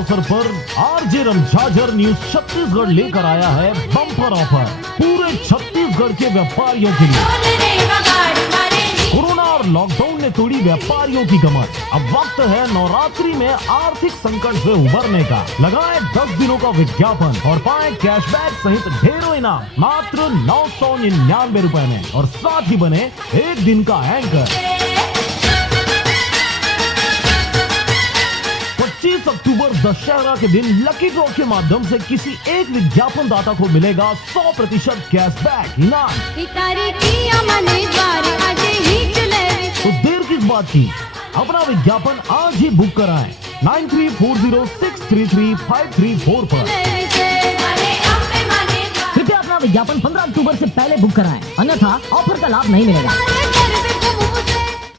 अवसर पर RJ रमझाझर news Chhattisgarh लेकर आया है बम्पर ऑफर पूरे छत्तीसगढ़ के व्यापारियों के लिए। कोरोना और लॉकडाउन ने तोड़ी व्यापारियों की कमर। अब वक्त है नवरात्रि में आर्थिक संकट से उबरने का। लगाएं 10 दिनों का विज्ञापन और पाएं कैशबैक सहित ढेरों इनाम मात्र 999 रुपए में और साथ ही बने एक दिन का एंकर। 25 अक्टूबर दशहरा के दिन लकी ड्रॉ के माध्यम से किसी एक विज्ञापन दाता को मिलेगा 100% कैशबैक इनाम। तो देर किस बात की, अपना विज्ञापन आज ही बुक कराएं 9340633534 पर। कृपया अपना विज्ञापन 15 अक्टूबर से पहले बुक कराएं, अन्यथा ऑफर का लाभ नहीं मिलेगा।